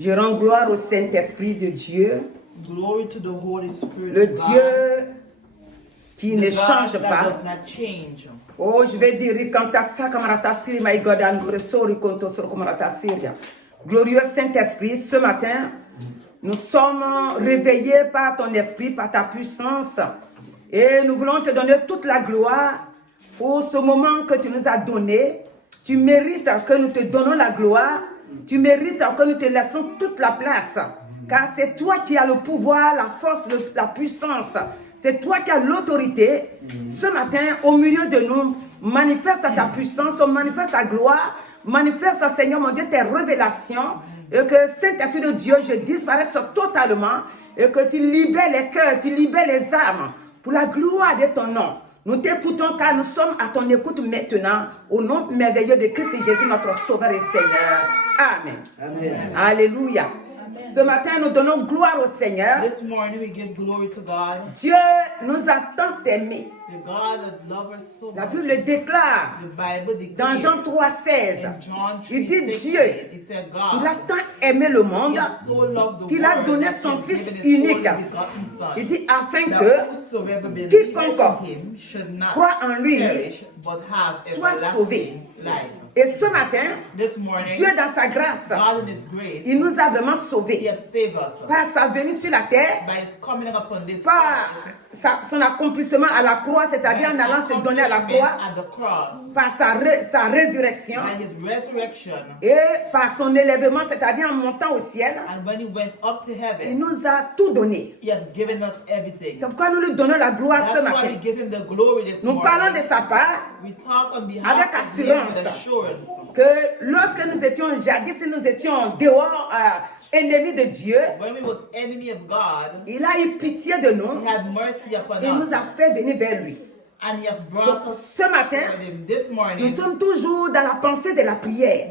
Je rends gloire au Saint-Esprit de Dieu, Glory to the Holy Spirit le of God, Dieu qui ne the change God that pas. does not change. Oh, je vais dire, my God, glorieux Saint-Esprit, ce matin, nous sommes réveillés par ton esprit, par ta puissance. Et nous voulons te donner toute la gloire pour ce moment que tu nous as donné. Tu mérites que nous te donnons la gloire. Tu mérites que nous te laissons toute la place. Car c'est toi qui as le pouvoir, la force, la puissance. C'est toi qui as l'autorité. Ce matin, au milieu de nous, manifeste ta puissance, manifeste ta gloire, manifeste, Seigneur mon Dieu, tes révélations. Et que Saint-Esprit de Dieu, je disparaisse totalement. Et que tu libères les cœurs, tu libères les âmes. Pour la gloire de ton nom. Nous t'écoutons car nous sommes à ton écoute maintenant. Au nom merveilleux de Christ et Jésus, notre Sauveur et Seigneur. Amen. Amen. Alléluia. Ce matin, nous donnons gloire au Seigneur. This morning we give glory to God. Dieu nous a tant aimés. The God that loves us so La much. Bible déclare The Bible dans declares Jean 3,16. in John Il dit 3:16, Dieu, it said il a God, tant aimé le monde He so loved the qu'il a world donné that son He Fils given His unique. only begotten Son, Il dit afin that que whosoever believes quiconque in Him should not croit en lui perish, but have soit sauvé. everlasting life. Et ce matin, This morning, Dieu dans sa grâce, God in His grace, il nous a vraiment He sauvés has saved us par sa venue sur la terre, by His coming upon this par earth, son accomplissement à la croix, c'est-à-dire en allant se donner à la croix, at the cross, par sa résurrection by His resurrection, et par son élèvement, c'est-à-dire en montant au ciel. and when He went up to Il heaven, nous a tout donné. He has given us everything. C'est pourquoi nous lui donnons la gloire ce That's why matin. we give Him the glory this Nous parlons morning. de sa part We talk on behalf avec of Him with assurance assurance que lorsque nous étions jadis, nous étions dehors, ennemis de Dieu, when we was enemy of God, il a eu pitié de nous He had mercy upon et nous us, a fait venir vers lui. and He has Donc, brought us ce matin, toward Him. This nous morning, sommes toujours dans la pensée de la prière.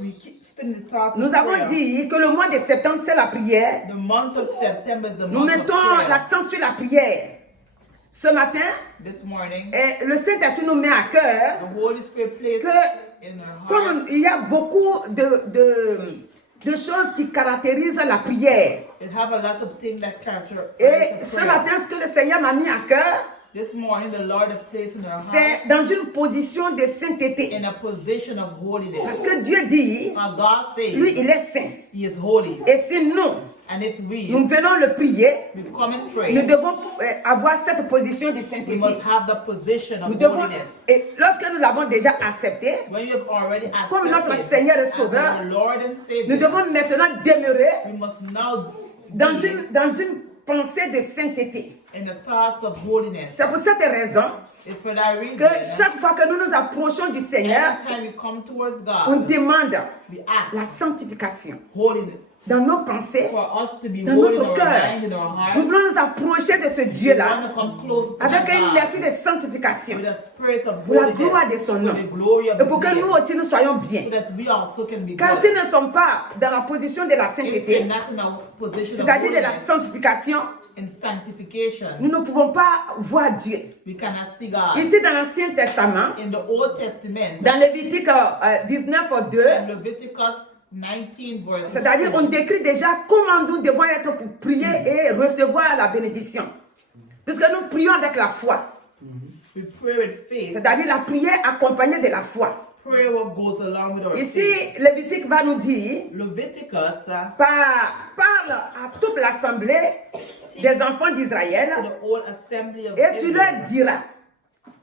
we keep still in the task Nous of avons prayer. dit que le mois de septembre, c'est la prière. The month of September is the Nous month of mettons prayer. l'accent sur la prière. Ce matin, This morning, le Saint-Esprit nous met à cœur the Holy Spirit placed que, in our heart. comme il y a beaucoup de choses qui caractérisent la prière. It have a lot of things that characterize Et the ce prayer. matin, ce que le Seigneur m'a mis à cœur, This morning, the Lord has placed in our heart c'est dans une position de sainteté. in a position of Parce holiness. que Dieu dit, Now God says lui, il est saint. He is holy, Et si nous, and if nous venons le prier, we come and pray, nous devons avoir cette position de we sainteté. must have the position Nous of devons, holiness. et lorsque nous l'avons déjà accepté, When you have already comme notre accepted Seigneur et as Sauveur, our Lord and Savior, nous devons maintenant demeurer we must now dans be dans une pensée de sainteté. in a task of holiness. C'est pour cette raison And for that que reason, chaque fois que nous nous approchons du Seigneur, anytime we come towards on God, demande we ask la sanctification holiness dans nos pensées, for us to be dans holy in notre our cœur. mind, in our heart. Nous voulons nous approcher de ce We want Dieu-là to come close to avec that un God esprit de sanctification with a spirit of pour la holiness, gloire de son nom. for the glory of Et pour His que nous name, aussi nous soyons bien. so that we also can be Car good. si nous ne sommes pas dans la position de la If we're sainteté, not in a position of c'est-à-dire de la holiness sanctification, and sanctification, nous ne pouvons pas voir Dieu. we cannot see God. Ici dans l'Ancien Testament, In the Old Testament, dans Lévitique 19:2, in Leviticus 19 verse c'est-à-dire on 2, décrit déjà comment nous devons être pour prier et recevoir la bénédiction. Puisque nous prions avec la foi. we pray with faith. C'est-à-dire la prière accompagnée de la foi. Prayer what goes along with our Ici, faith. Lévitique va nous dire, Leviticus parle à toute l'assemblée des enfants d'Israël to the whole assembly of et tu leur Israel. diras,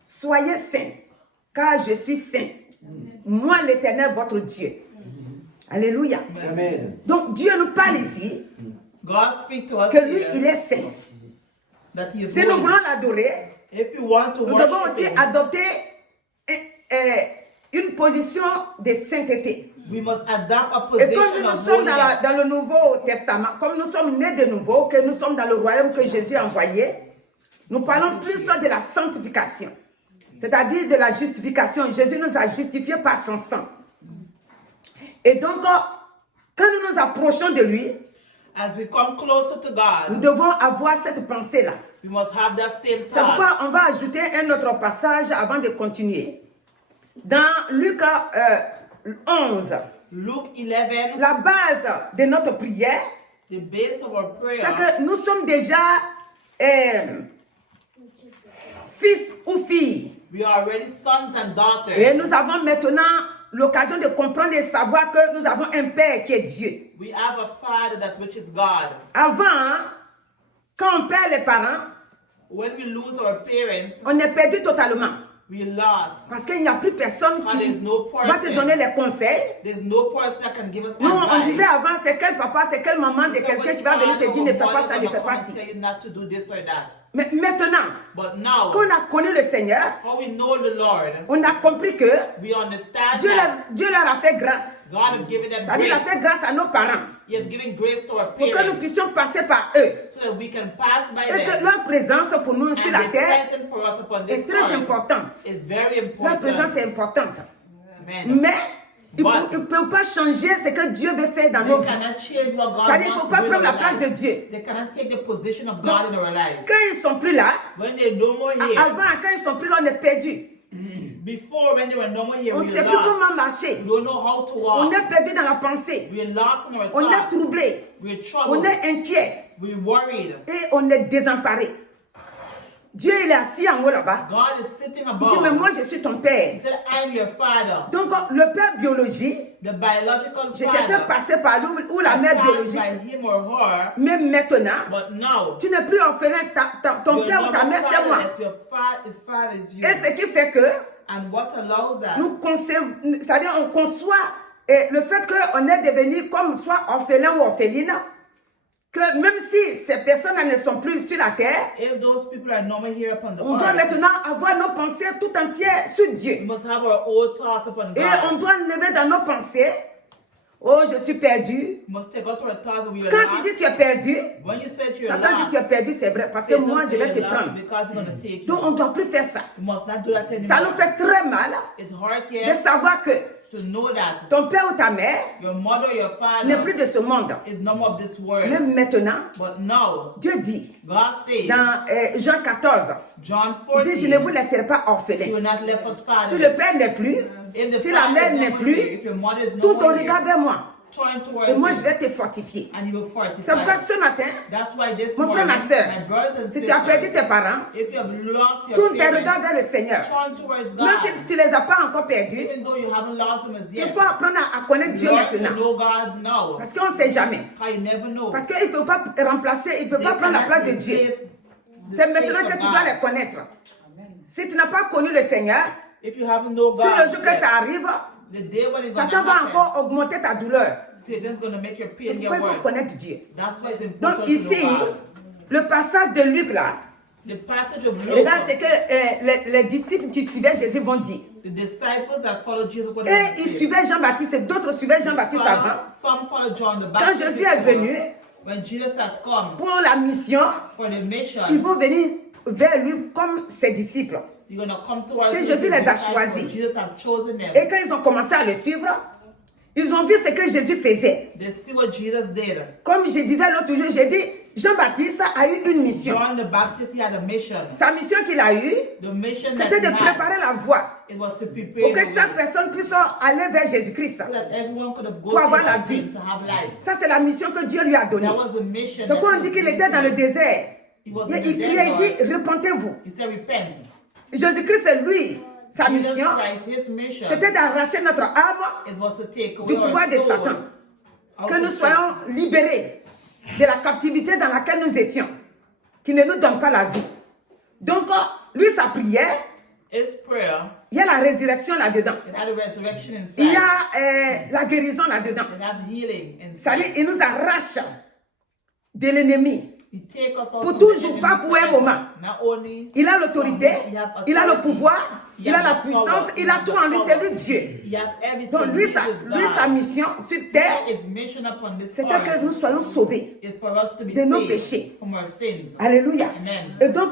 soyez saints, car je suis saint. Moi l'Éternel, votre Dieu. Alléluia. Amen. Donc Dieu nous parle ici God speak to us que lui, here il est saint. that He is Si nous holy. voulons l'adorer, If we want to nous devons worship aussi Him, adopter une position de sainteté. we must adopt a Et comme position nous of sommes holiness. dans le Nouveau Testament, comme nous sommes nés de nouveau, que nous sommes dans le royaume que Jésus a envoyé, nous parlons plus de la sanctification, c'est-à-dire de la justification. Jésus nous a justifiés par son sang. Et donc, quand nous nous approchons de lui, As we come closer to nous God, devons avoir cette pensée-là. we must have that same C'est thought. pourquoi on va ajouter un autre passage avant de continuer. Dans Luc 11, Luke 11, la base de notre prière, the base of our prayer, c'est que nous sommes déjà fils ou filles. we are already sons and daughters. Et nous avons maintenant l'occasion de comprendre et savoir que nous avons un Père qui est Dieu. We have a Father that which is God. Avant, hein, quand on perd les parents, When we lose our parents, on est perdu totalement. we lost. Parce qu'il n'y a plus personne And qui there's no va te person. donner les conseils. There's no person that can give us Non, on advice. disait avant, c'est quel papa, c'est quelle maman de quelqu'un qui va venir te dire ne fais pas ça, ne fais pas ci. Tell you not to do this or that. Mais maintenant, But now, quand on a connu le Seigneur, how we know the Lord, on a compris que we understand Dieu that leur a fait grâce. God has given them C'est-à-dire, il a grace. fait grâce à nos parents He has given grace to our pour que nous parents puissions passer par eux. so that we can pass by Et que them. leur présence pour nous sur And la the terre presence for us upon est this très earth importante. is very Leur présence important. est importante. Amen. Mais il But- ne peut pas changer ce que Dieu veut faire dans nos They vies. cannot change what God C'est-à-dire qu'il ne wants faut to pas do in prendre la our place de lives. Dieu. They cannot take the position of God in our lives. Quand ils ne sont plus là, When they're no more here, avant, quand ils ne sont plus là, on est perdu. before when they were no more here, On ne we sait were plus lost. comment marcher. We don't know how to On walk. est perdu dans la pensée. We are lost in our On est thoughts. troublé. We're On troubled. est inquiet. We're worried. Et on est désemparé. Dieu, il est assis en haut là-bas. God is sitting Il dit, mais above. moi, je suis ton He père. said, I'm your father. Donc, le père biologique, The biological je t'ai fait father. passer par lui, ou la mère Passed biologique. by him or her. Mais maintenant, But now, tu n'es plus orphelin. Ton your père ou ta number mère, c'est moi. father, your father is you. Et ce qui fait que And what allows that? nous concevons, c'est-à-dire on conçoit le fait qu'on est devenu comme soit orphelin ou orpheline, que même si ces personnes ne sont plus sur la terre, If those people are no more here upon the on doit earth, maintenant avoir nos pensées tout entières sur we Dieu. must have our own thoughts upon Et on God. doit lever dans nos pensées, oh, je suis perdu. We must take out our thoughts that we are Quand tu lost. dis tu es perdu, When you say you're Satan dit lost, tu es perdu, c'est vrai, parce que Satan moi je say vais you're te lost prendre. because he's going to take Donc you. on ne doit plus faire ça. We must not do that Ça nous anymore. fait très mal It's hard de yet savoir que to know that ton père ou ta mère your mother or your n'est father plus de ce monde. is no more of this world. Même maintenant, But now, Dieu dit God says, dans Jean 14, John il dit, je ne vous 14, laisserai pas you orphelin. will not let us Si le father. père n'est plus, If the si la father mère is n'est no more here, plus, if your mother is no tout ton more regard here, vers moi. turn towards Et moi, je him, vais te fortifier. and he will C'est pourquoi fortify. ce matin, That's why this mon frère, morning, ma soeur, my brothers and si tu as perdu sisters, tes parents, if you have lost your tourne tes regards parents, vers le Seigneur. turn towards Même si God. tu ne les as pas encore perdus, Even though you haven't lost them as il yet, faut apprendre à connaître Dieu learn to maintenant. know God now. Parce qu'on ne sait jamais. How you never know. Parce qu'il ne peut pas remplacer, il ne peut They pas prendre la cannot place de Dieu. replace the C'est maintenant face que of tu dois God. les connaître. Si tu n'as pas connu le Seigneur, If you haven't known si le God, jour que yet, ça arrive, the day when it's going to Satan va happen, encore augmenter ta douleur. Satan's going to make your C'est pain get pourquoi il faut worse. connaître Dieu. That's why it's important Donc to ici, know God. le passage de Luc là, The passage of Luke, regarde ce que les disciples qui suivaient Jésus vont dire. the disciples that followed Jesus, what Et they ils said. suivaient Jean-Baptiste et d'autres suivaient Jean-Baptiste avant. Some followed John the Quand Baptist. Jésus est before. venu When Jesus has come pour la mission, for the mission, ils vont venir vers lui comme ses disciples. you're going to come towards Que him Jésus as les a disciples. choisis. Jesus has chosen them. Et quand ils ont commencé à le suivre, ils ont vu ce que Jésus faisait. They see what Jesus did. Comme je disais l'autre jour, j'ai dit, Jean-Baptiste a eu une mission. John the Baptist, he had a mission. Sa mission qu'il a eue, The mission that c'était he de had, préparer la voie it was to prepare pour que the chaque way, personne puisse aller vers Jésus-Christ. so that everyone could have Pour gone avoir through la that vie. thing to have life. Ça, c'est la mission que Dieu lui a donnée. That was the mission. C'est that quoi on he dit qu'il was était dans le given. désert. He was Et in the il criait, il desert. dit, repentez-vous. He said, repent. Jésus-Christ, c'est lui. Sa Jesus mission, Christ, his mission, c'était d'arracher notre âme it was to take du away pouvoir our de soul Satan. out Que of nous sin. soyons libérés de la captivité dans laquelle nous étions, qui ne nous donne pas la vie. Donc, lui, sa prière, His prayer, il y a la résurrection là-dedans. it had a resurrection inside. Il y a la guérison là-dedans. It had healing Ça inside. dit, il nous arrache de l'ennemi. He take us out Pour from toujours, the pas enemy pour un forever. moment. Not only Il a l'autorité, il a le pouvoir, he il a has la the puissance, power, il he a has tout the en lui, c'est power. lui Dieu. He has everything. Donc lui, He is sa God. mission sur terre, His mission upon this c'était que nous earth soyons sauvés. is for us to be de nos saved péchés. from our sins. Alléluia. Amen. Et donc,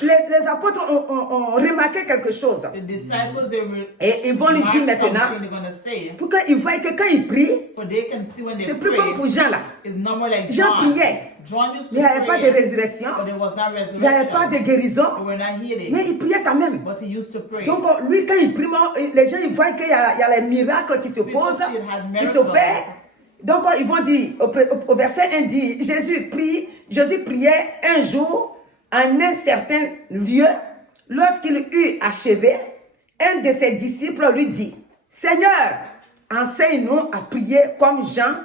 les apôtres ont remarqué quelque chose. The disciples, they will Et ils vont lui dire mark maintenant, something they're going to say, pour qu'ils voient que quand ils prient, for they can see when they c'est plus comme pour pray, Jean là. it's no more like Jean John. priait. John used Il n'y to avait pas de pray, résurrection, but there was not il n'y avait pas de resurrection. guérison, They were not healing, mais il priait quand même. but he used to pray. Donc lui, quand il prie, les gens ils voient qu'il y a les miracles qui se posent, qui s'opèrent. Donc ils vont dire, au verset 1 dit, Jésus priait un jour en un certain lieu. Lorsqu'il eut achevé, un de ses disciples lui dit, Seigneur, enseigne-nous à prier comme Jean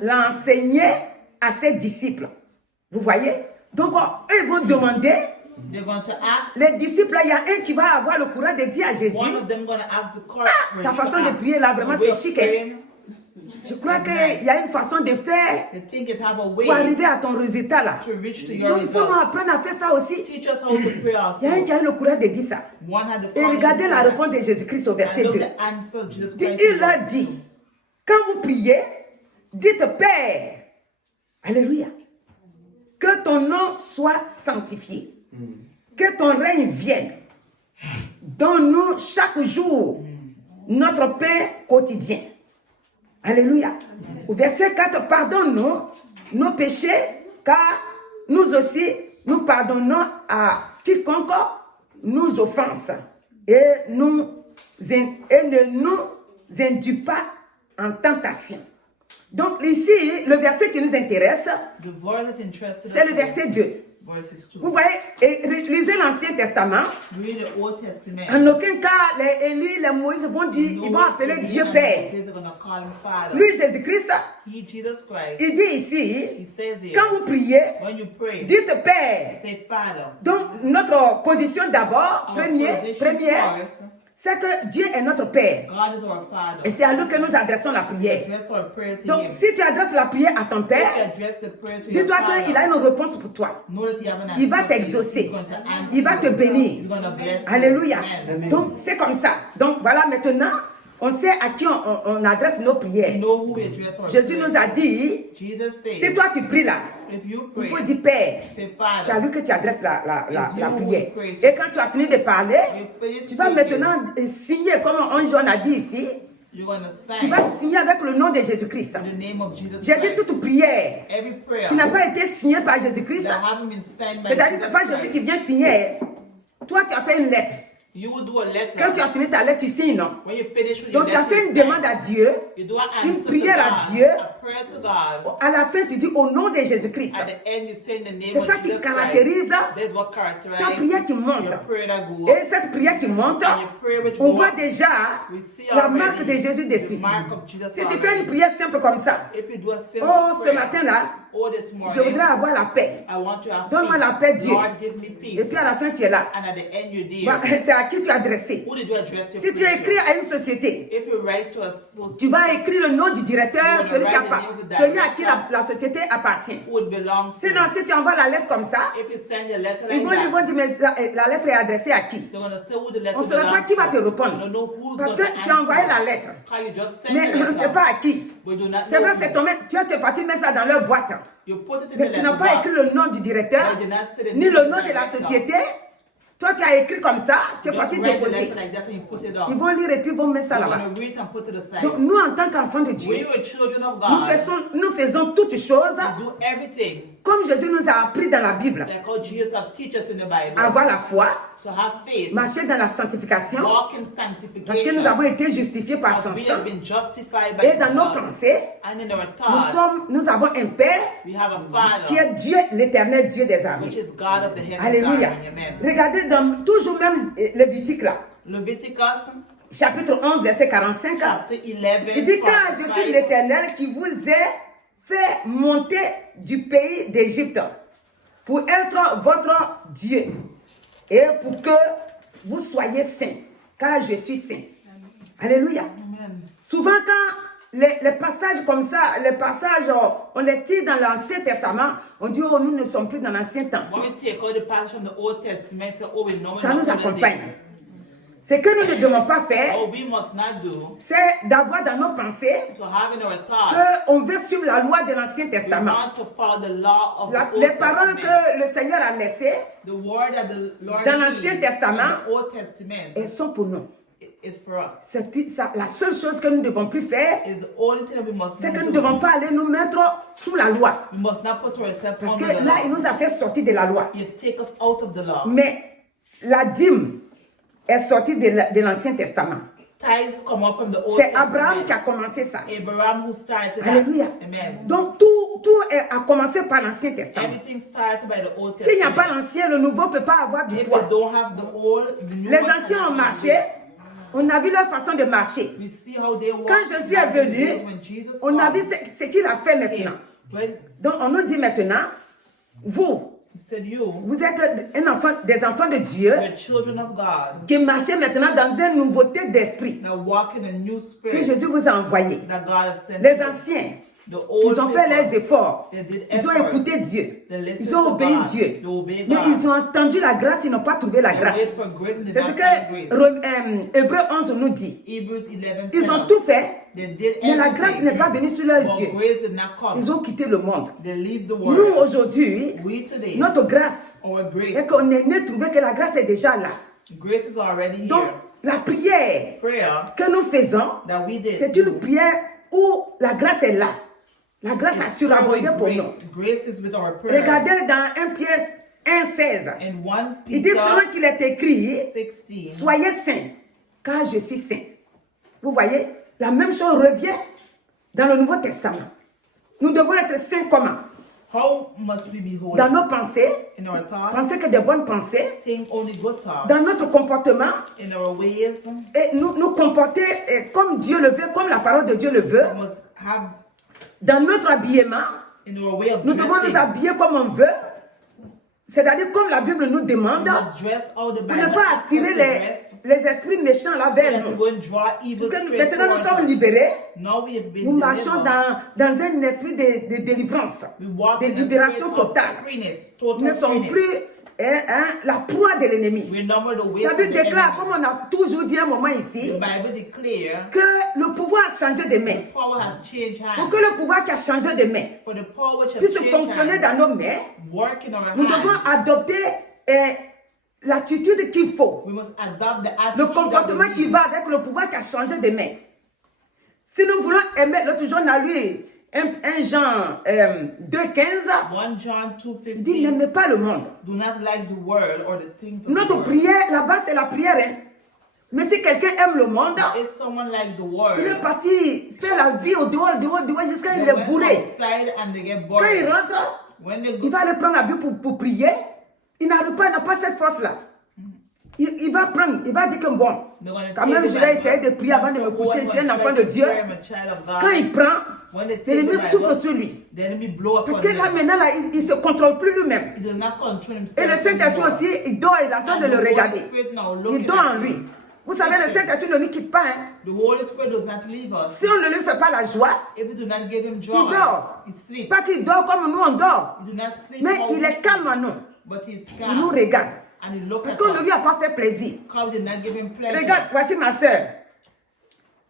l'enseignait à ses disciples. Vous voyez? Donc eux ils vont demander, They're going to ask, les disciples, il y a un qui va avoir le courage de dire à Jésus, one of them going to ask the court. ta façon de prier là, vraiment c'est chic. Hein? Je crois qu'il y a une façon de faire They think it have a way pour arriver à ton résultat là. to reach to your Donc il faut nous result. apprendre à faire ça aussi. Teach us how to pray Il y a un also. qui a eu le courage de dire ça. One had the Et courage regardez to la say that. réponse de Jésus-Christ au verset And look 2. the answer of Jesus Il Christ. leur dit, quand vous priez, dites Père, alléluia, que ton nom soit sanctifié, que ton règne vienne. Donne-nous chaque jour notre pain quotidien. Alléluia. Au verset 4, pardonne-nous nos péchés, car nous aussi, nous pardonnons à quiconque nous offense. Et ne nous induis pas en tentation. Donc ici, le verset qui nous intéresse, The verse that interested c'est us le verset 2. verses 2. Vous voyez, et lisez l'Ancien Testament. Read the Old Testament. En aucun cas, les Élie, les Moïse vont dire, ils vont appeler Dieu Père. They're going to call him Father. Lui, Jésus-Christ, He, Jesus Christ, il dit he ici, says here, quand vous priez, when you pray, dites Père. say Father. Donc, notre position d'abord, Our première, position first, c'est que Dieu est notre Père. God is our Father. Et c'est à lui que nous adressons la prière. Address our prayer to Donc, him. si tu adresses la prière à ton If you Père, address the prayer to your dis-toi Father, qu'il a une réponse pour toi. know that you have an Il va answer for you. t'exaucer. He's going to answer Il va te you. bénir. He's going to bless you. Alléluia. Amen. Donc, c'est comme ça. Donc, voilà, maintenant, on sait à qui on adresse nos prières. Know who we address our Jésus prayer nous a to. dit, Jesus si said, toi tu pries là, if you il pray, faut dire Père. say C'est à Father. lui que tu adresses la It's you who prière. we pray to. Et quand tu as fini de parler, You finish tu vas speaking. maintenant signer, comme un Jean a dit ici, You're going to sign tu vas signer avec le nom de Jésus-Christ. in the name of Jesus J'ai dit Christ. toute prière Every prayer qui n'a pas été signée par Jésus-Christ, that haven't been signed by c'est-à-dire que ce Jesus n'est pas Jésus qui Christ, vient signer. Toi, tu as fait une lettre. you will do a letter. Quand tu as fini ta lettre, tu signes, non? When you finish with your Donc, tu as letter, fait you une sign. demande à Dieu. You do an une answer to prière à God, Dieu. a prayer to God. À la fin, tu dis au nom de Jésus-Christ. At the end, you say in the name C'est of ça qui Jesus caractérise Christ. That's what characterizes ta prière qui monte. your prayer that go Et up. cette prière qui monte, And your prayer which on go voit up. déjà We see la already marque de Jésus the dessus. mark of Jesus Si tu already. fais une prière simple comme ça, If you do a simple oh, ce prayer, matin-là, oh, this je morning, voudrais avoir la paix. I want to have Donne-moi peace. la paix, Dieu. Lord, give me peace. Et puis à la fin, tu es là. And at the end, you're Bah, there. c'est à qui tu as adressé. Who did you address your Si tu prayer écris to? à une société, If you write to a society tu vas écrire le nom du directeur, You celui, wanna qui write the name of the celui à qui director. la société appartient. who it belongs to, Sinon, si tu envoies la lettre comme ça, if you send a letter ils like vont that, dire, mais la lettre est adressée à qui? they're going to say who the letter On ne saura pas belongs qui va te to. répondre. You don't know who's Parce going que to tu as envoyé answer. la lettre. How you just send Mais the on ne sait letter. pas à qui. We do not C'est know vrai, who. c'est ton maître. Tu es parti mettre ça dans leur boîte. You put it in Mais the tu n'as letter pas box. écrit le nom du directeur, But you did not say the ni name le of the nom de la director. société. Toi, tu as écrit comme ça, tu es Just parti write the déposer. letter like that and you put it on. Ils vont lire et puis ils vont mettre ça You're là-bas. going to read and put it aside. Donc, nous, en tant qu'enfants de We Dieu, are children of nous God. faisons toutes choses We do everything comme Jésus nous a appris dans la Bible. like how Jesus have teach us in the Bible. Avoir la foi, To have faith. marcher dans la sanctification, Walk in parce que nous sanctification. avons été justifiés par son As we sang. have been justified by Et dans nos God. pensées, And in our thoughts, nous avons un Père we have a Father, qui est Dieu, l'éternel Dieu des which armées. is God of the heavens. Alléluia. Amen. Regardez dans toujours même Lévitique là, Leviticus chapitre 11, verset 45. chapter 11. Il dit, car je 45. suis l'Éternel qui vous ai fait monter du pays d'Égypte pour être votre Dieu et pour que vous soyez saints, car je suis saint. Alléluia. Amen. Souvent quand les passages comme ça, les passages, on les tire dans l'Ancien Testament, on dit, oh, nous ne sommes plus dans l'Ancien temps. When we take out the passage from the Old Testament, say, oh, we know Ça nous accompagne. Ce que nous ne devons pas faire, What we must not do, c'est d'avoir dans nos pensées to have in our thoughts, qu'on veut suivre la loi de l'Ancien we Testament. want to follow the law of the Les Old paroles Testament. que le Seigneur a laissées, The word that the Lord dans l'Ancien gave Testament, in the Old Testament elles sont pour nous. is for us. La seule chose que nous ne devons plus faire, Is the only thing that we must c'est que not nous ne do. devons pas aller nous mettre sous la loi. We must not put ourselves Parce que under the là, law. il nous a fait sortir de la loi. He has taken us out of the law. Mais la dîme est sortie de l'Ancien Testament. Tithes come out from the Old C'est Abraham Testament. qui a commencé ça. Abraham who started that. Alléluia. Amen. Donc tout a commencé par l'Ancien Testament. Everything started by the Old S'il n'y a Testament. pas l'Ancien, le Nouveau ne peut pas avoir du If poids. we don't have the old, the new Les one anciens ont cannot marché. exist. On a vu leur façon de marcher. We see how they walk. Quand Jésus est venu, When Jesus on a vu came, ce qu'il a fait maintenant. when Donc on nous dit maintenant, vous he said, you, êtes des enfants de Dieu the children of God, qui marchez maintenant dans une nouveauté d'esprit that walk in a new que spirit Jésus vous a envoyé. that God has sent Les you. anciens, The old ils ont fait people, les efforts. they did Ils ont effort. écouté Dieu. They listened Ils ont to obéi God. Dieu. They obeyed Mais God. ils ont entendu la grâce, ils n'ont pas trouvé la They grâce. wait for grace and did C'est ce not find grace. que Hébreu 11 nous dit. Hebrews 11 Ils tells ont us tout fait, they did mais la grâce everything, n'est pas venue sur leurs but yeux. grace did not come. Ils ont quitté le monde. They leave the Nous, world. aujourd'hui, We today, notre grâce our grace, est qu'on est né trouver que la grâce est déjà là. grace is already Donc, here. la prière Prayer que nous faisons, that we did, c'est une prière où la grâce est là. La grâce a is surabondé showing pour nous. grace. Grace is with our prayer. Regardez dans 1 Pierre 1,16. In 1 Il dit Peter seulement qu'il est écrit, 16, soyez saints, car je suis saint. Vous voyez, la même chose revient dans le Nouveau Testament. Nous devons être saints comment? how must we be holy? Dans nos pensées, In our thoughts, penser que de bonnes pensées, think only good thoughts. dans notre comportement, In our ways, et nous comporter comme Dieu le veut, comme la parole de Dieu le veut. we must have Dans notre habillement, in our way of nous devons nous dressing. habiller comme on veut, c'est-à-dire comme la Bible nous demande, We must dress how the pour Bible ne pas asks us attirer to dress, les esprits méchants là so vers that we nous. won't draw evil Parce que spirits maintenant nous towards sommes us. libérés, Now we have been nous marchons delivered. dans un esprit de délivrance, We walk de in a libération spirit of totale. freeness, Nous total ne sommes freeness. plus la proie de l'ennemi. We number the weight La of Bible the déclare, enemy. comme on a toujours dit un moment ici, The Bible declares que le pouvoir a changé de main. power has changed Pour hands. que le pouvoir qui a changé de main For the power which has puisse changed fonctionner hands, dans nos mains, work in our nous devons hands, adopter l'attitude qu'il faut, we must adopt the le attitude that comportement we qui need. va avec le pouvoir qui a changé de main. Si nous voulons aimer, l'autre jour on a lu un Jean 2,15, 1 John il dit 2:15. n'aimez pas le monde. Do not like the world or the things of the Notre world. prière, là-bas c'est la prière. Hein. Mais si quelqu'un aime le monde, If someone like the il world, est parti faire la vie au dehors jusqu'à they il est went bourré. outside and they get Quand il bored. rentre, When they il go, va aller prendre la Bible pour prier. Il n'arrive pas, il n'a pas cette force-là. Il va prendre, il va dire que bon, they're gonna quand take même the je vais Bible. essayer de prier avant de me So coucher. Je suis un one enfant try de to Dieu. pray, I'm a child of God. Quand il prend, When they take l'ennemi the souffre Bible, sur lui. the enemy blow up Parce on que là them. maintenant, là, il ne se contrôle plus lui-même. He does not control himself Et le Saint-Esprit anymore. aussi, il dort, il est en train de And le the Holy regarder. Spirit now Il looking dort at en lui. him. Vous savez, le Saint-Esprit ne nous quitte pas. Hein. The Holy Spirit does not leave us. Si on ne lui fait pas la joie, If we do not give him joy, il dort. he sleeps. Pas qu'il dort comme nous, on dort. He do not sleep Mais how il we est calme en nous. sleep, but he's Il nous calm. regarde. And he looks Parce at qu'on ne us. lui a pas fait plaisir. God did not give him pleasure. Regarde, voici ma soeur.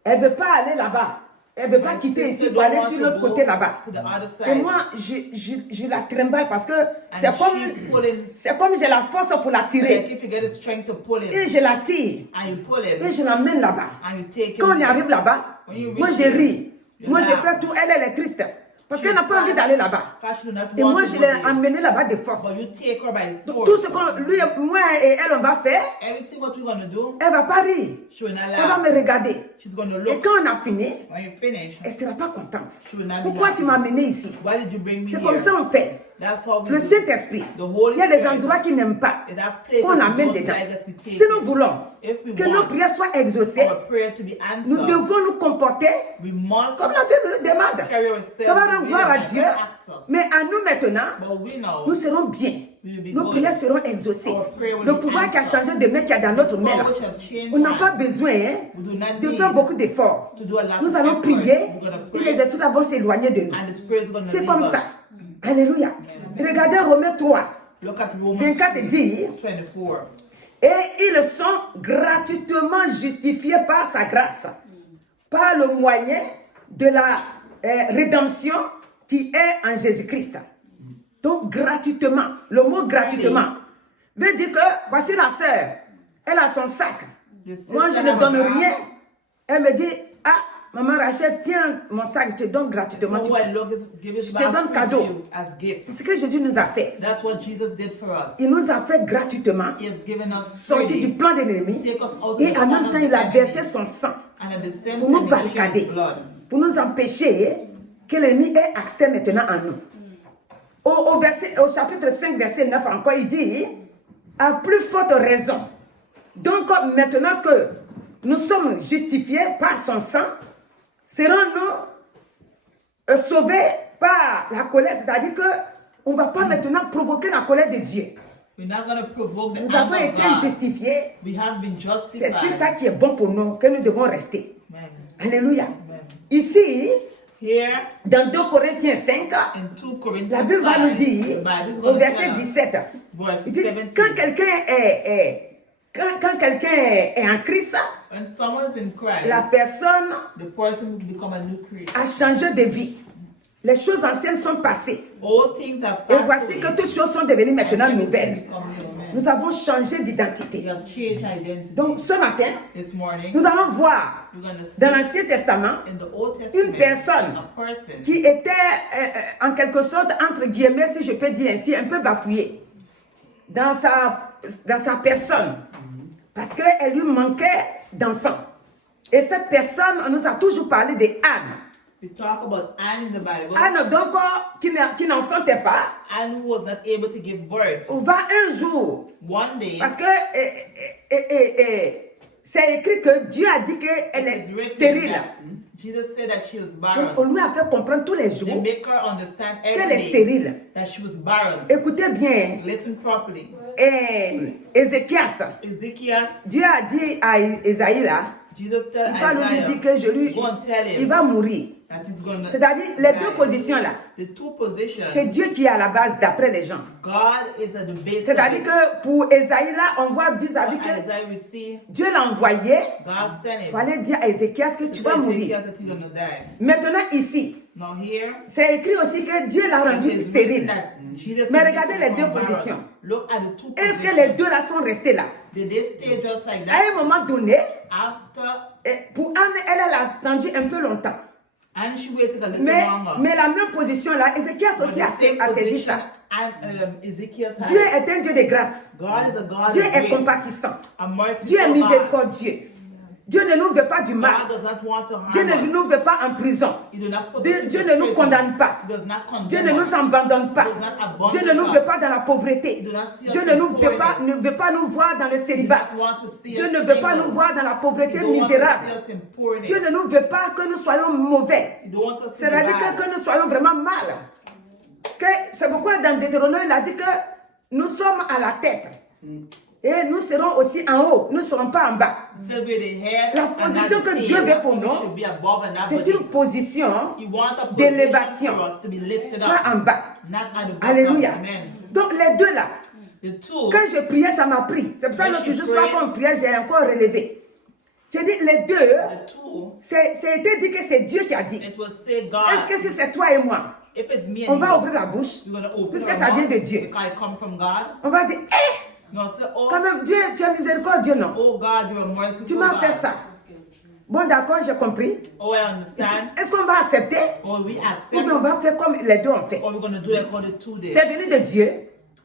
Elle ne veut pas aller là-bas. Elle ne veut pas My quitter sister ici pour don't aller want sur to l'autre go côté là-bas. to the other side. Et moi, je la trimballe parce que she pulling- c'est comme j'ai la force pour la Like tirer. if you get the strength to pull him, Et je la tire. and you pull him, Et je l'emmène là-bas. and you take Quand him on y arrive là-bas, When you moi reach je there, ris. you Moi je laugh. fais tout. Elle est triste. Parce qu'elle n'a She's pas envie sad. d'aller là-bas. God should not Et want moi to je go l'ai there. emmenée là-bas de force. But you take her by Donc, force. tout ce que lui, moi et elle on va faire, Everything what we're gonna do, elle va pas rire. she will not Elle va laugh. me regarder. She's gonna Et look. quand on a fini, When you finish, elle ne sera pas contente. she will not be Pourquoi happy. tu m'as amené ici? Why did you bring me C'est here? comme ça on fait. That's how we Le do. Saint-Esprit, The Holy il y a des Spirit, endroits qu'il n'aime pas, in that place qu'on that we amène don't dedans. like that we take Si nous it. voulons If we que nos want prières soient exaucées, our prayer to be nous answered, devons nous comporter we must comme la Bible nous demande. carry ourselves Ça va the rendre way gloire à that Dieu, God asks us. mais à nous maintenant, But we know nous serons bien. we will be Nos good. prières seront exaucées. Our prayer will Le be pouvoir qui a answered. changé de main qui est dans notre main là, Power shall change on n'a hands. pas besoin hein, We do not de need faire beaucoup d'efforts. to do a lot Nous of allons effort. prier We're gonna et pray, les esprits là vont s'éloigner de nous. and the Spirit is gonna C'est lead comme us. ça. Alléluia. Regardez Romains 3, Look at Romans 24 dit, 24. Et ils sont gratuitement justifiés par sa grâce, par le moyen de la rédemption qui est en Jésus-Christ. Donc, gratuitement. Le mot gratuitement veut dire que, voici la sœur, elle a son sac. Moi, je ne donne rien. Elle me dit, ah, maman Rachel, tiens mon sac, je te donne gratuitement. Je te donne cadeau. C'est ce que Jésus nous a fait. That's what Jesus did for us. Il nous a fait gratuitement, He has given us sorti du freely. plan de l'ennemi. Take us out of Et the en plan même of temps, the il a enemy. versé son sang And at the same pour nous time, he shed barricader, his blood. pour nous empêcher que l'ennemi ait accès maintenant à nous. Au chapitre 5, verset 9 encore, il dit, à plus forte raison. Donc maintenant que nous sommes justifiés par son sang, serons-nous sauvés par la colère. C'est-à-dire qu'on ne va pas maintenant provoquer la colère de Dieu. We're not going to provoke the Nous avons anger of été God. justifiés. We have been C'est sur justified. ça qui est bon pour nous, que nous devons rester. Amen. Alléluia. Amen. Ici, Here dans 2 Corinthiens 5, in 2 Corinthians la Bible va nous 5, dire, the Bible is au going to verset tell us, 17, verse il dit, 17, quand quelqu'un est en Christ, when someone is in Christ, la personne the person will become a new creature. a changé de vie. Les choses anciennes sont passées. All things have Et passed voici away, que toutes choses sont devenues maintenant and nouvelles. everything become new. Amen. Nous avons changé We d'identité. have changed identity. Donc ce matin, This morning, nous allons voir we're going to see dans l'Ancien Testament in the Old une Testament personne a person qui était en quelque sorte, entre guillemets, si je peux dire ainsi, un peu bafouillée dans sa personne. Parce qu'elle lui manquait d'enfants. Et cette personne, on nous a toujours parlé d'Anne. we talk about Anne in the Bible. Anne, donc, qui n'enfantait pas, Anne who was not able to give birth. va un jour, One day, parce que c'est écrit que Dieu a dit qu'elle it is est written stérile. that Jesus said that she was Donc, on barren. lui a fait comprendre tous les They jours make her understand qu'elle every est day stérile. that she was barren. Écoutez bien, Listen properly. Ézéchias, Ezekiel, Dieu a dit à Ésaïe là, Jesus tell il va nous Isaiah, dire que go and tell il him va mourir. that he's gonna C'est-à-dire, les die. deux positions là, The two positions, c'est Dieu qui est à la base d'après les gens. God is at the base. C'est-à-dire que pour Ésaïe là, on voit For vis-à-vis que Isaiah, we see Dieu l'a envoyé God sent pour him. aller dire à Ézéchias que tu vas mourir. Ezekiel said he's gonna die. Maintenant ici, Now here, c'est écrit aussi que Dieu l'a it rendu is stérile. written that Jesus Mais said regardez he les was deux barren. positions. Look at the two Est-ce que positions. les deux là sont restés là? Did they stay just like À that? un moment donné, After, pour Anne, elle a attendu un peu longtemps. and she waited a little longer. Mais la même position là, Ézéchias But aussi the same a saisi position, ça. and Ezekiel had. Dieu est un Dieu de grâce. God is a God Dieu of est grace, compatissant. a merciful Dieu est God. miséricordieux. Dieu ne nous veut pas du God mal. does not want to harm Dieu ne us. nous veut pas en prison. He does not put Dieu us in Dieu the ne nous prison. condamne pas. He does not condemn Dieu ne us. nous abandonne pas. He does not abandon Dieu ne nous us. veut pas dans la pauvreté. He does not see us Dieu in ne nous veut pas, poorness. ne veut pas nous voir dans le He does célibat. not want to see Dieu us ne veut pas single. nous voir dans la He pauvreté don't want to misérable. see us in poorness. Dieu ne nous veut pas que nous soyons mauvais. He don't want us to be C'est-à-dire bad. que nous soyons vraiment mal. C'est pourquoi dans Deutéronome, il a dit que nous sommes à la tête. Et nous serons aussi en haut. Nous ne serons pas en bas. So we're the head La and not position the que tail. Dieu veut That's pour why we nous, should be above and not c'est beneath. une position He wants a position d'élévation, for us to be lifted pas up, en bas. not at the bottom. Alléluia. Amen. Donc les deux là, The two, quand je priais, ça m'a pris. C'est pour ça que When l'autre she jour, soit prayed, qu'on priait, j'ai encore relevé. J'ai dit, les deux, the two, c'est été dit que c'est Dieu qui a dit. it will say God. Est-ce que si c'est toi et moi, If it's me and on va you, ouvrir la bouche, we're going to open puisque our ça vient mouth de Dieu. because it come from God. On va dire, No, say, oh, quand même, Dieu, tu es miséricordieux, non? oh God, you're a merciful Tu m'as God. fait ça. Bon, d'accord, j'ai compris. Oh, I understand. Est-ce qu'on va accepter? Oh, we Ou accept. bien on va faire comme les deux ont fait? Or we're going to do like how the two did. C'est venu de Dieu,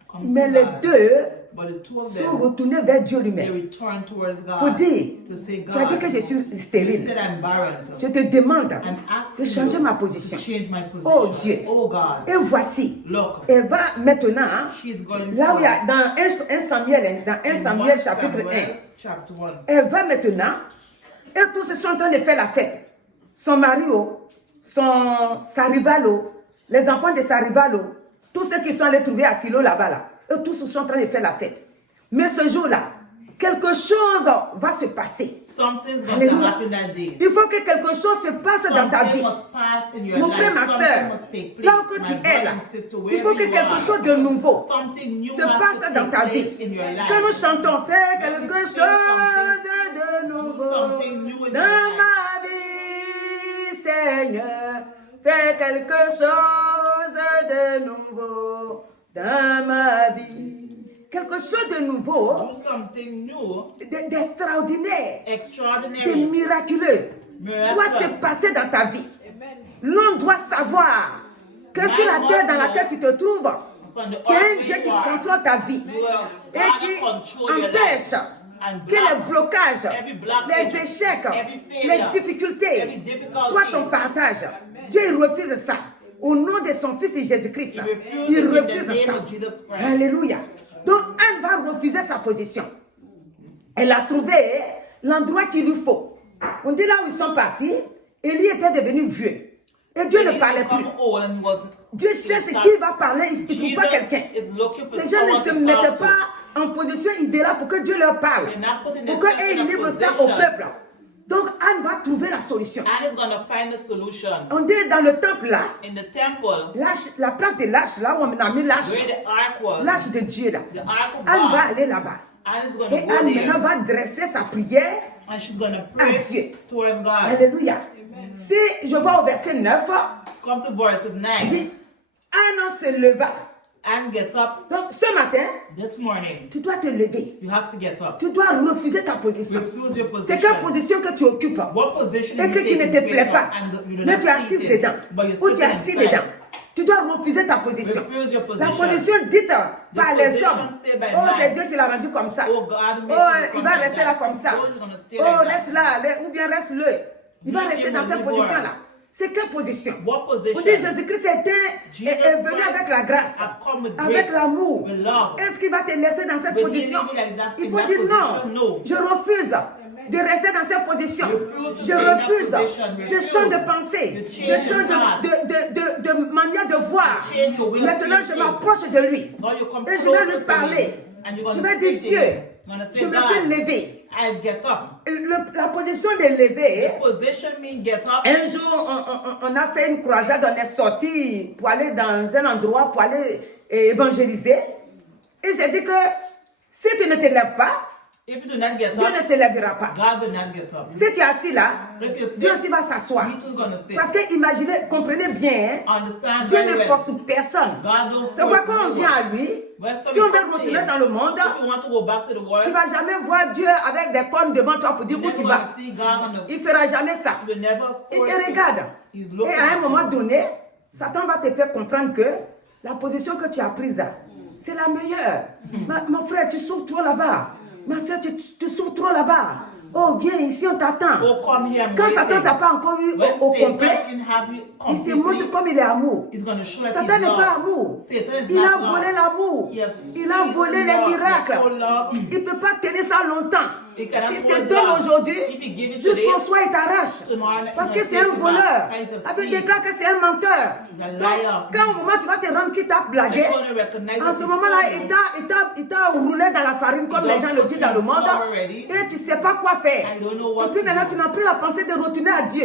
Comes mais from les God. deux But the two of sont them, retournés vers Dieu they lui-même. return towards God. Pour dire, to say, tu as dit God, que je suis you stérile. said I'm barren. Je te demande I'm de asking changer you ma position. to change my position. Oh Dieu. Oh God. Et voici, Look, elle va maintenant, she's going là où il y a for- dans 1 Samuel, hein, dans 1 in Samuel 1 chapitre 1, Samuel, chapter 1. elle va maintenant, et tous se sont en train de faire la fête. Son mari, sa rivale, les enfants de sa rivale, tous ceux qui sont allés trouver à Silo là-bas, là, eux tous se sont en train de faire la fête. Mais ce jour-là, quelque chose va se passer. Something's going to Alléluia. happen that day. Il faut que quelque chose se passe dans ta Something vie. must pass in your Mon life. frère, ma Something soeur, must take place. là où que tu My es brother là, and sister, il faut que wherever you quelque are, chose de nouveau something new se must passe take dans ta place vie. in your life. Que nous chantons, fais quelque Let us say chose de Do nouveau something new in dans your life. ma vie, Seigneur. Fais quelque chose de nouveau dans ma vie. Quelque chose de nouveau, Do something new, d'extraordinaire, de extraordinary, miraculeux doit se miraculous. passer dans ta vie. L'on doit savoir que sur la terre dans laquelle tu te trouves, Upon the tu as un earth Dieu where qui you are, contrôle ta vie you are et God qui that control your empêche life. And que les block blocages, every blockage, les échecs, every les failure, difficultés every difficulty. soient ton partage. Dieu il refuse ça. Au nom de son Fils Jésus-Christ, He refuses il it in the refuse name ça. of Jesus Christ. Alléluia. Donc Anne va refuser sa position. Elle a trouvé l'endroit qu'il lui faut. On dit là où ils sont partis, Élie était devenu vieux. Et Dieu ne parlait plus. Dieu cherche qui va parler, il ne trouve pas quelqu'un. Les gens ne se mettaient pas en position idéale pour que Dieu leur parle. Pour qu'ils livrent ça au peuple. Donc Anne va trouver la solution. Anne is going to find the solution. On dit dans le temple là, In the temple, la place de l'arche, là où on a mis l'arche, where the ark was, l'arche de Dieu là. the ark of Anne va God, aller là-bas. Anne is going Et to go Anne there. maintenant va dresser sa prière. And she's going to à pray Dieu. towards God. Alléluia. Si je vois au verset 9, Come to verses il 9. dit, Anne se leva. Anne gets up Donc ce matin, this morning. tu dois te lever. You have to get up. Tu dois refuser ta position. Refuse your C'est position. quelle position que tu occupes What position et is que you tu ne taking te to plais wake pas. up and you do Mais not tu es see assise it, dedans. but you're Ou tu es sitting assis inside. dedans. Tu dois refuser ta position. Refuse your La position. position dite par les position hommes. said by Oh, man. c'est Dieu qui l'a rendu comme ça. Oh, God made Oh, you il come va like rester that. là comme ça. Oh, he's gonna stay Oh, like that. reste là, ou bien reste-le. Il va Leave rester him dans where cette you position-là. are. C'est quelle position? What On position? dit Jésus-Christ Jesus est venu Christ avec la grâce, have come with avec grace, l'amour. with love. Est-ce qu'il va te laisser dans cette Will he position? leave you like that Il in faut that dire position? non. No. Je refuse de rester dans cette position. Refuse to Je stay in that refuse. position. Je Refuse. change de pensée. You Je change change your de manière de voir. You change your way of Maintenant, je thinking. m'approche de lui. Now you come Et je vais closer lui to parler. him, and you're Je gonna vais dire speak to Dieu, him. You're gonna say, je me suis God, levé. I get up. La position de lever. Position means get up. Un jour, on a fait une croisade, on est sorti pour aller dans un endroit, pour aller évangéliser. Et j'ai dit que si tu ne te lèves pas, If you do not get Dieu up, ne se lèvera pas. God will not get up. Si tu es assis là, If you sit, Dieu aussi va s'asseoir. He too is gonna sit. Parce que imaginez, comprenez bien, hein, Understand Dieu very ne well. force personne. God don't C'est pourquoi force quand on no vient one. à lui, When si on somebody veut comes to retourner him, dans le monde, if you want to go back to the world, tu ne vas jamais voir Dieu avec des cornes devant toi pour dire you're où tu never vas. gonna see God on the. Il ne fera jamais ça. You will never Il force te him. regarde. He's Et looking à un at moment you. donné, Satan va te faire comprendre que la position que tu as prise, c'est la meilleure. Mon frère, tu souffres trop là-bas. Ma soeur, tu souffres trop là-bas. Oh, viens ici, on t'attend. Oh, come here, I'm Quand waiting. Satan t'a pas encore eu When au Satan complet, didn't have you il se completely, montre comme il est amour. he's gonna show us Satan his n'est love. pas amour. Satan is Il a not volé love. l'amour. He has Il a stolen volé love. les He miracles. stole love. Il ne peut pas tenir ça longtemps. He cannot S'il te hold donne love. aujourd'hui, If he give it jusqu'au today, soir, il t'arrache. tomorrow he's Parce que gonna c'est take un it voleur. back. He's a Ça veut thief. déclare que c'est un menteur. He's a Donc, liar. quand au moment tu vas te rendre qu'il t'a blagué, He's gonna recognize en it ce moment-là, before il t'a roulé dans la farine, comme les gens le disent dans le monde, already. et tu ne sais pas quoi faire. I don't know what Et puis to maintenant, do. tu n'as plus la pensée de retourner à Dieu.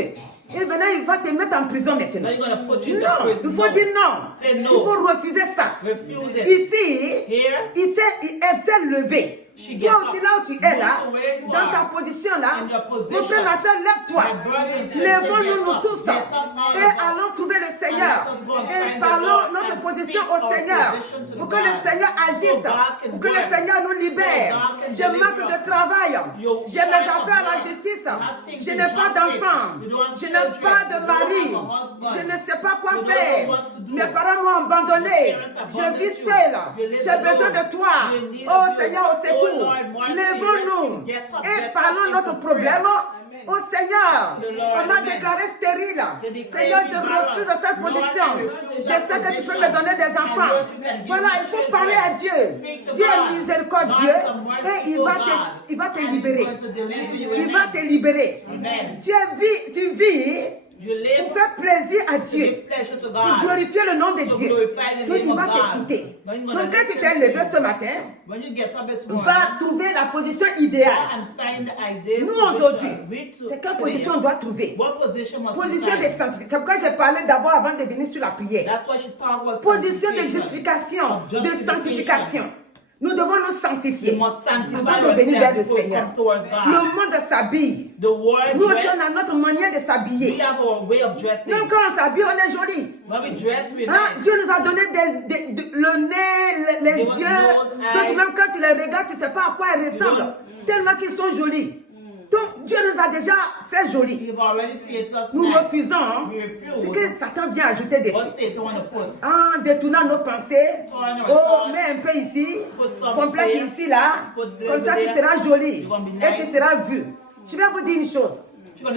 Et maintenant, il va te mettre en prison maintenant. Now you're gonna put you in the Non, prison. il faut dire non. Say no. Il faut refuser ça. Refuse it. Ici, Here, elle s'est levée. She Toi get aussi, up. là où tu es là, Go to where you dans are. ta position là, In your position. mon frère, ma soeur, lève-toi. My brother and sister, Lèvons-nous get nous up. tous Get up, all et of us. allons trouver le Seigneur. And let us go and Et find the parlons Lord notre and position speak au our Seigneur. position to Pour the que le God. Seigneur agisse. So God can Pour que le work. Seigneur nous libère. So God can Je manque deliver de us. travail. You J'ai mes child affaires à la of God. justice. You have things Je in n'ai pas justice. d'enfant. You don't have Je n'ai children. pas de You don't mari. have a husband. Je ne sais pas quoi You don't faire. know what to do. Mes parents m'ont abandonné. Your parents Je abandoned vis you. seule. You live J'ai besoin alone. de toi. You need Oh of you. Seigneur, au Oh secours. Lord, mercy, Lèvons-nous get up, et get parlons up notre into problème prayer. au Seigneur. The Lord, On m'a amen. déclaré stérile. You declare Seigneur, je barren. refuse cette Lord, position. I refuse Je that sais que tu peux position. me donner des enfants. And Lord, you can give Voilà, me il faut children. parler à Dieu. Speak to Dieu est God. miséricordieux God is a et il merciful va God. il va te And he's libérer. going to deliver you. Il Amen. va te libérer. Amen. Tu vis You You live pour faire plaisir à to Dieu, give pleasure to pour God. glorifier le nom de To Dieu. glorify the Donc name il of va God. t'écouter. Then you're gonna Donc quand tu listen t'es to levé him. ce matin, When you get up this morning, va trouver la position go idéale. and find the ideal Nous position. aujourd'hui, We c'est quelle today, position on doit trouver? what position must Position we de find? sanctification. C'est pourquoi j'ai parlé d'abord avant de venir sur la prière. That's why she talked about Position de sanctification, justification, of de justification. sanctification. Nous devons nous sanctifier You must sanctify avant de venir vers le yourself before you Seigneur. come towards God. Le monde s'habille. The word Nous aussi, dress, on a notre manière de we s'habiller. have our way of dressing. Même quand on s'habille, on est joli. When we dress, we Hein? nice. Dieu nous a donné le nez, les Give us yeux. nose, Donc eyes. même quand tu les regardes, tu ne sais pas à quoi ils ressemblent. Tellement qu'ils sont jolis. Donc Dieu nous a déjà fait jolis. We've already created us Nous nice. refusons hein, We refuse. ce que Satan vient ajouter dessus. What Satan want to put? En détournant nos pensées, Turn our oh, thoughts. mets un peu ici, Put some complète there. ici, là. Put Comme ça, tu there. seras joli You're gonna be et tu nice. seras vu. Je vais vous dire une chose. You're gonna